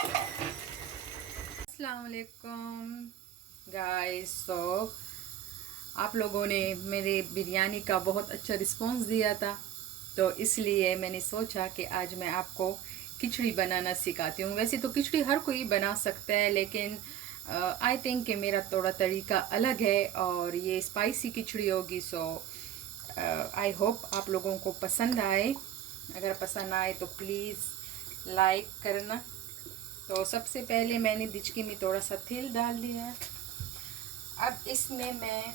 अस्सलाम वालेकुम गाइस। तो आप लोगों ने मेरे बिरयानी का बहुत अच्छा रिस्पांस दिया था, तो इसलिए मैंने सोचा कि आज मैं आपको खिचड़ी बनाना सिखाती हूँ। वैसे तो खिचड़ी हर कोई बना सकता है, लेकिन आई थिंक कि मेरा थोड़ा तरीका अलग है और ये स्पाइसी खिचड़ी होगी। सो आई होप आप लोगों को पसंद आए। अगर पसंद आए तो प्लीज़ लाइक करना। तो सबसे पहले मैंने दिचकी में थोड़ा सा तेल डाल दिया है। अब इसमें मैं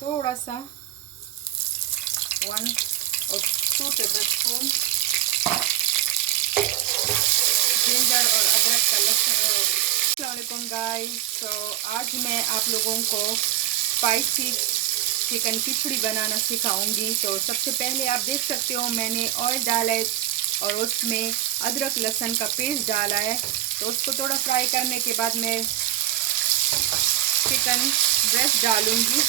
थोड़ा सा 1 और 2 टेबल स्पून जिंजर और अदरक का लहसुन। अस्सलाम वालेकुम गाइस। तो आज मैं आप लोगों को स्पाइसी चिकन खिचड़ी बनाना सिखाऊंगी। तो सबसे पहले आप देख सकते हो मैंने ऑयल डाला है और उसमें अदरक लहसुन का पेस्ट डाला है। तो उसको थोड़ा फ्राई करने के बाद मैं चिकन ब्रेस्ट डालूंगी।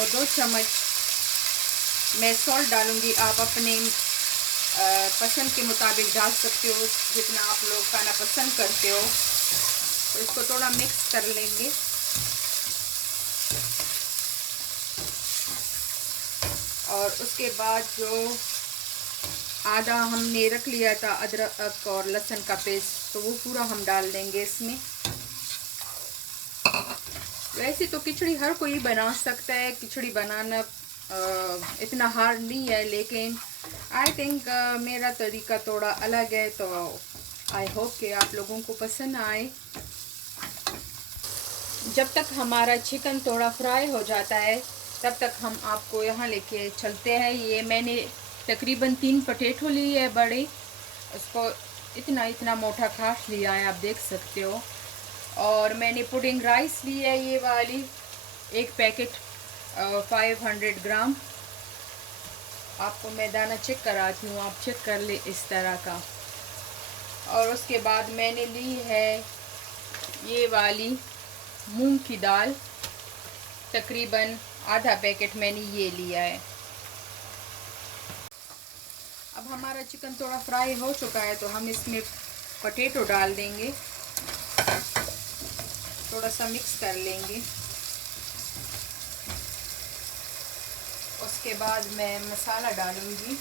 और 2 चम्मच मैं सॉल्ट डालूंगी। आप अपने पसंद के मुताबिक डाल सकते हो, जितना आप लोग खाना पसंद करते हो। तो इसको थोड़ा मिक्स कर लेंगे। और उसके बाद जो आधा हमने रख लिया था अदरक और लहसुन का पेस्ट, तो वो पूरा हम डाल देंगे इसमें। वैसे तो खिचड़ी हर कोई बना सकता है, खिचड़ी बनाना इतना हार्ड नहीं है, लेकिन आई थिंक मेरा तरीका थोड़ा अलग है। तो आई होप कि आप लोगों को पसंद आए। जब तक हमारा चिकन थोड़ा फ्राई हो जाता है, तब तक हम आपको यहाँ लेके चलते हैं। ये मैंने तकरीबन 3 पोटैटो लिए है बड़े। उसको इतना इतना मोटा काट लिया है, आप देख सकते हो। और मैंने पुडिंग राइस ली है, ये वाली 1 पैकेट 500 ग्राम। आपको मैं दाना चेक कराती हूँ, आप चेक कर ले इस तरह का। और उसके बाद मैंने ली है ये वाली मूंग की दाल, तकरीबन आधा पैकेट मैंने ये लिया है। अब हमारा चिकन थोड़ा फ्राई हो चुका है, तो हम इसमें पोटैटो डाल देंगे, थोड़ा सा मिक्स कर लेंगे। उसके बाद मैं मसाला डालूंगी,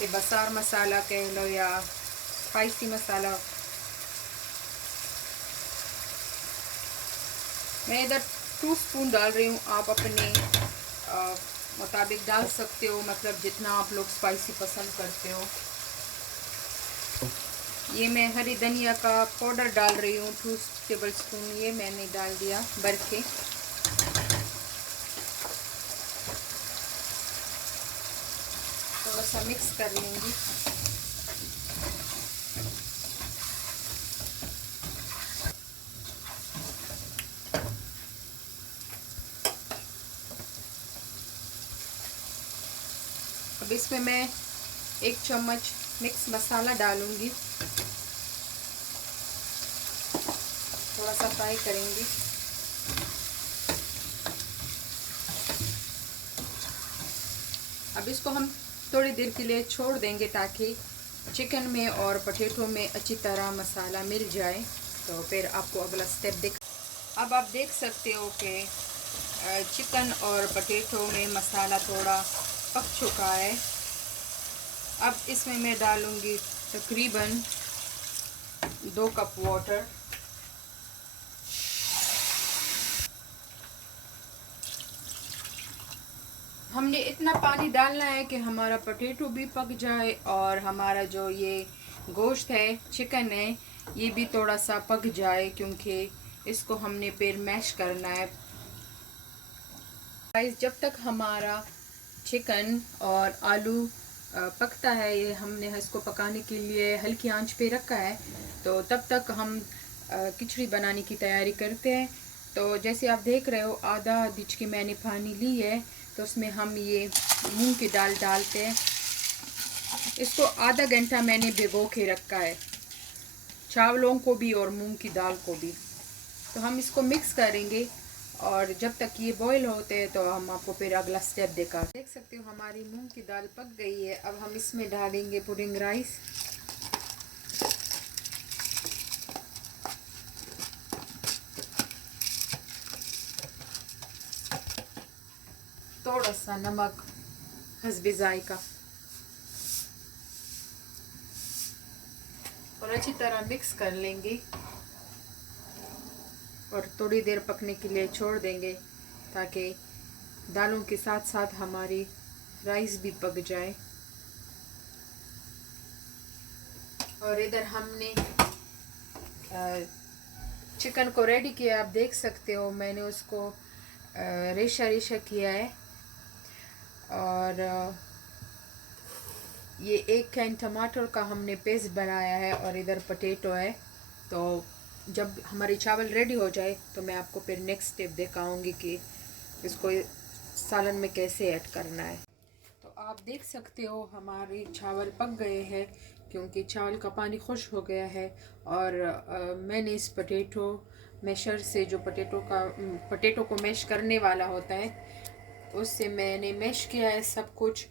ये बसार मसाला कह लो या स्पाइसी मसाला। मैं इधर 2 स्पून डाल रही हूँ, आप अपने मुताबिक डाल सकते हो, मतलब जितना आप लोग स्पाइसी पसंद करते हो। ये मैं हरी धनिया का पाउडर डाल रही हूँ 2 टेबल स्पून, ये मैंने डाल दिया भर के। थोड़ा सा मिक्स कर लेंगी। अब इसमें मैं 1 चम्मच मिक्स मसाला डालूंगी, थोड़ा सा फ्राई करेंगे। अब इसको हम थोड़ी देर के लिए छोड़ देंगे ताकि चिकन में और पोटैटो में अच्छी तरह मसाला मिल जाए। तो फिर आपको अगला स्टेप दिख। अब आप देख सकते हो कि चिकन और पोटैटो में मसाला थोड़ा पक चुका है। अब इसमें मैं डालूंगी तकरीबन 2 कप वाटर। हमने इतना पानी डालना है कि हमारा पोटैटो भी पक जाए और हमारा जो ये गोश्त है, चिकन है, ये भी थोड़ा सा पक जाए, क्योंकि इसको हमने फिर मैश करना है। गाइस, जब तक हमारा चिकन और आलू पकता है, ये हमने इसको पकाने के लिए हल्की आंच पे रखा है, तो तब तक हम खिचड़ी बनाने की तैयारी करते हैं। तो जैसे आप देख रहे हो, आधा दिचकी मैंने पानी ली है, तो उसमें हम ये मूंग की दाल डालते हैं। इसको आधा घंटा मैंने भिगो के रखा है, चावलों को भी और मूंग की दाल को भी। तो हम इसको मिक्स करेंगे और जब तक ये बॉईल होते हैं तो हम आपको फिर अगला स्टेप देख सकते हो हमारी मूंग की दाल पक गई है। अब हम इसमें डालेंगे पुडिंग राइस। थोड़ा सा नमक हस्बे जायका और अच्छी तरह मिक्स कर लेंगे और थोड़ी देर पकने के लिए छोड़ देंगे ताकि दालों के साथ साथ हमारी राइस भी पक जाए। और इधर हमने चिकन को रेडी किया, आप देख सकते हो मैंने उसको रेशा रेशा किया है। और ये 1 कैन टमाटर का हमने पेस्ट बनाया है और इधर पोटैटो है। तो जब हमारे चावल रेडी हो जाए तो मैं आपको फिर नेक्स्ट स्टेप दिखाऊंगी कि इसको सालन में कैसे ऐड करना है। तो आप देख सकते हो हमारे चावल पक गए हैं क्योंकि चावल का पानी खुश हो गया है। और मैंने इस पोटैटो मैशर से, जो पोटैटो को मैश करने वाला होता है, उससे मैंने मैश किया है सब कुछ।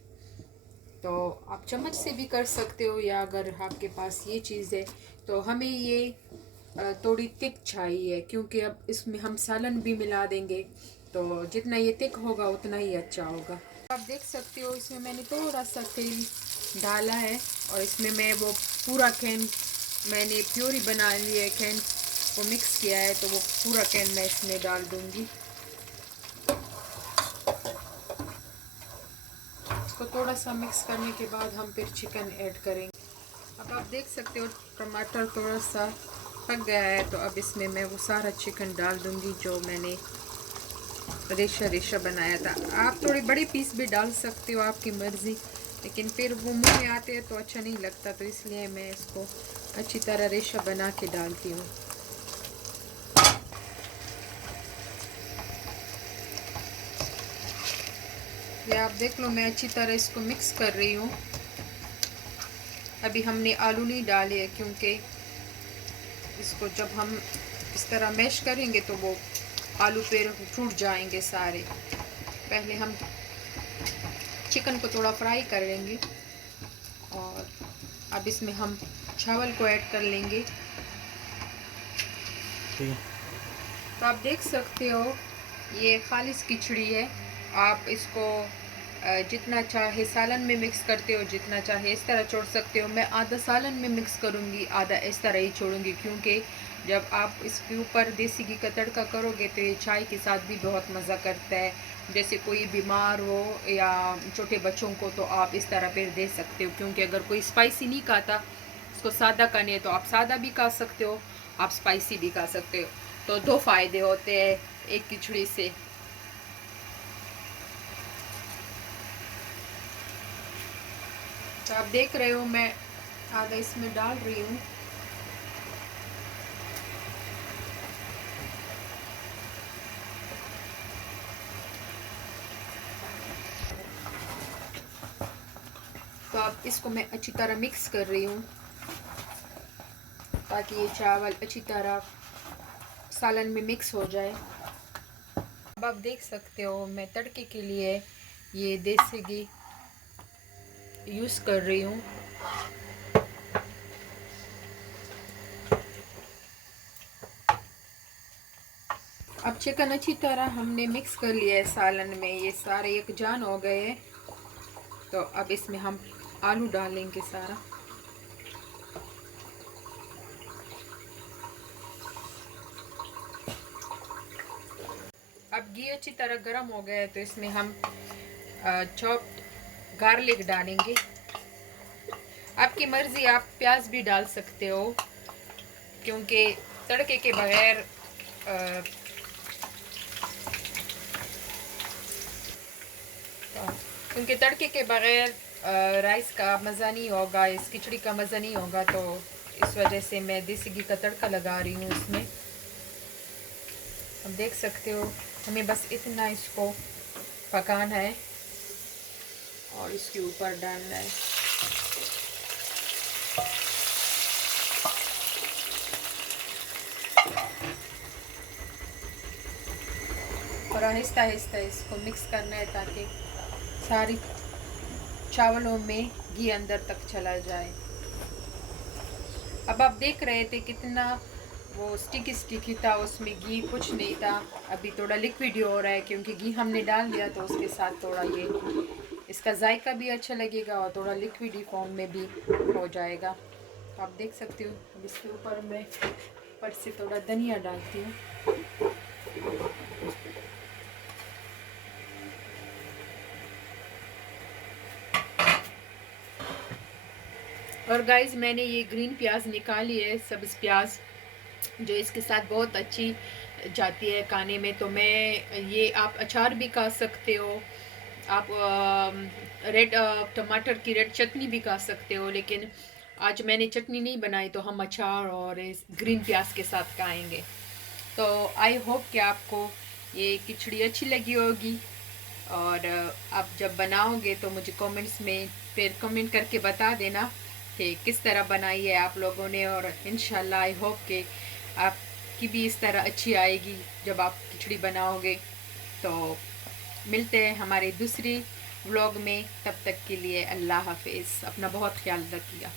तो आप चम्मच से भी कर सकते हो या अगर आपके पास ये चीज़ है तो हमें ये थोड़ी थिक चाहिए क्योंकि अब इसमें हम सालन भी मिला देंगे, तो जितना ये थिक होगा उतना ही अच्छा होगा। आप देख सकते हो इसमें मैंने थोड़ा सा तेल डाला है और इसमें मैं वो पूरा कैन मैंने प्योरी बना लिया है, कैन को मिक्स किया है, तो वो पूरा कैन मैं इसमें डाल दूँगी। इसको थोड़ा सा मिक्स करने के बाद हम फिर चिकन ऐड करेंगे। अब आप देख सकते हो टमाटर थोड़ा सा पक गया है, तो अब इसमें मैं वो सारा चिकन डाल दूंगी जो मैंने रेशा रेशा बनाया था। आप थोड़ी बड़ी पीस भी डाल सकते हो, आपकी मर्ज़ी, लेकिन फिर वो मुंह में आते हैं तो अच्छा नहीं लगता, तो इसलिए मैं इसको अच्छी तरह रेशा बना के डालती हूँ। ये आप देख लो मैं अच्छी तरह इसको मिक्स कर रही हूँ। अभी हमने आलू नहीं डाले क्योंकि इसको जब हम इस तरह मैश करेंगे तो वो आलू फिर टूट जाएंगे सारे। पहले हम चिकन को थोड़ा फ्राई कर लेंगे और अब इसमें हम चावल को ऐड कर लेंगे। तो आप देख सकते हो ये खालिस खिचड़ी है। आप इसको जितना चाहे सालन में मिक्स करते हो, जितना चाहे इस तरह छोड़ सकते हो। मैं आधा सालन में मिक्स करूँगी, आधा इस तरह ही छोड़ूंगी क्योंकि जब आप इसके ऊपर देसी घी का तड़का करोगे तो ये चाय के साथ भी बहुत मज़ा करता है। जैसे कोई बीमार हो या छोटे बच्चों को तो आप इस तरह फिर दे सकते हो, क्योंकि अगर कोई स्पाइसी नहीं खाता, उसको सादा करनी है तो आप सादा भी खा सकते हो, आप स्पाइसी भी खा सकते हो। तो 2 फ़ायदे होते हैं एक खिचड़ी से। तो आप देख रहे हो मैं आधा इसमें डाल रही हूँ। तो अब इसको मैं अच्छी तरह मिक्स कर रही हूँ ताकि ये चावल अच्छी तरह सालन में मिक्स हो जाए। अब आप देख सकते हो मैं तड़के के लिए ये देसी घी यूज़ कर रही हूँ। अब चिकन अच्छी तरह हमने मिक्स कर लिया है सालन में, ये सारे एक जान हो गए हैं। तो अब इसमें हम आलू डालेंगे सारा। अब घी अच्छी तरह गर्म हो गया है तो इसमें हम चॉप्ड गार्लिक डालेंगे। आपकी मर्ज़ी, आप प्याज भी डाल सकते हो क्योंकि तड़के के बगैर राइस का मज़ा नहीं होगा, इस खिचड़ी का मज़ा नहीं होगा। तो इस वजह से मैं देसी घी का तड़का लगा रही हूँ इसमें। अब देख सकते हो हमें बस इतना इसको पकाना है और इसके ऊपर डालना है। और आहिस्ता आहिस्ता इसको मिक्स करना है ताकि सारी चावलों में घी अंदर तक चला जाए। अब आप देख रहे थे कितना वो स्टिकी स्टिकी था, उसमें घी कुछ नहीं था। अभी थोड़ा लिक्विड ही हो रहा है क्योंकि घी हमने डाल दिया, तो उसके साथ थोड़ा ये इसका जायका भी अच्छा लगेगा और थोड़ा लिक्विडी फॉर्म में भी हो जाएगा। आप देख सकते हो। अब इसके ऊपर मैं ऊपर से थोड़ा धनिया डालती हूँ। और गाइस मैंने ये ग्रीन प्याज निकाली है, सब्ज़ प्याज, जो इसके साथ बहुत अच्छी जाती है खाने में। तो मैं ये आप अचार भी खा सकते हो, आप रेड टमाटर की रेड चटनी भी खा सकते हो, लेकिन आज मैंने चटनी नहीं बनाई तो हम अचार और इस ग्रीन प्याज के साथ खाएंगे। तो आई होप कि आपको ये खिचड़ी अच्छी लगी होगी, और आप जब बनाओगे तो मुझे कमेंट्स में फिर कमेंट करके बता देना कि किस तरह बनाई है आप लोगों ने। और इंशाल्लाह आई होप कि आपकी भी इस तरह अच्छी आएगी जब आप खिचड़ी बनाओगे। तो मिलते हैं हमारे दूसरी व्लॉग में, तब तक के लिए अल्लाह हाफिज़। अपना बहुत ख्याल रखिएगा।